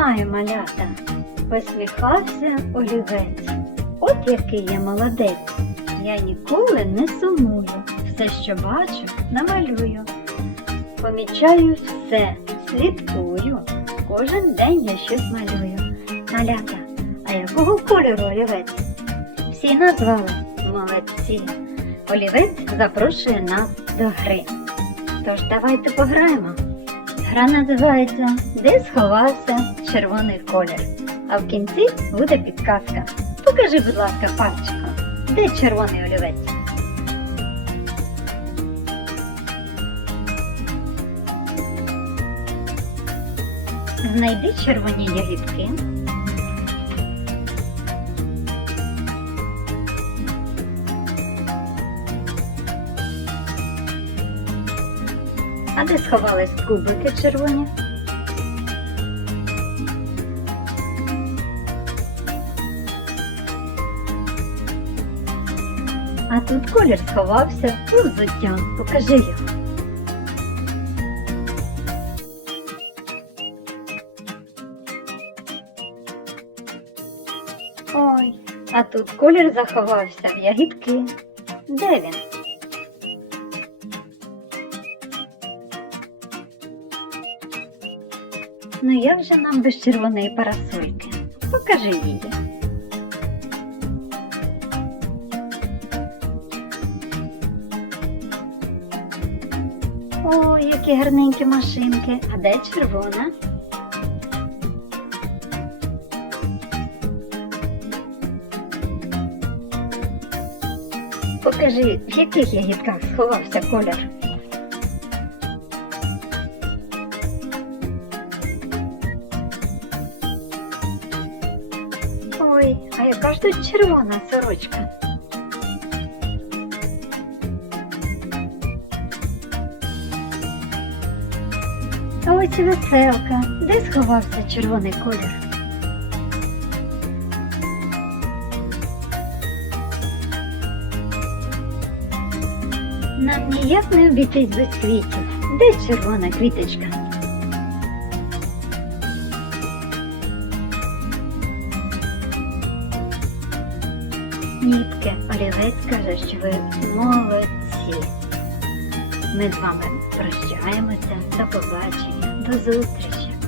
знаю, малята, посміхався олівець. От який я молодець. Я ніколи не сумую. Все, що бачу, намалюю. Помічаю все, слідкую. Кожен день я щось малюю. Малята, а якого кольору олівець? Всі назвали молодці. Олівець запрошує нас до гри. Тож давайте пограємо. Гра називається Де сховався червоний колір. А в кінці буде підказка. Покажи, будь ласка, пальчиком, де червоний олівець. Знайди червоні ягідки. А де сховались кубики червоні? А тут колір сховався у взуття. Покажи його. Ой, а тут колір заховався в ягідки. Де він? Ну як же нам без червоної парасольки? Покажи її. О, які гарненькі машинки. А де червона? Покажи, в яких ягідках сховався колір. Ой, а яка ж тут червона сорочка? Ось веселка. Де сховався червоний колір? Нам ніяк не обійтись без квітів. Де червона квіточка? Нітки, олівець каже, що ви молодці. Ми з вами прощаємося. До побачення, до зустрічі.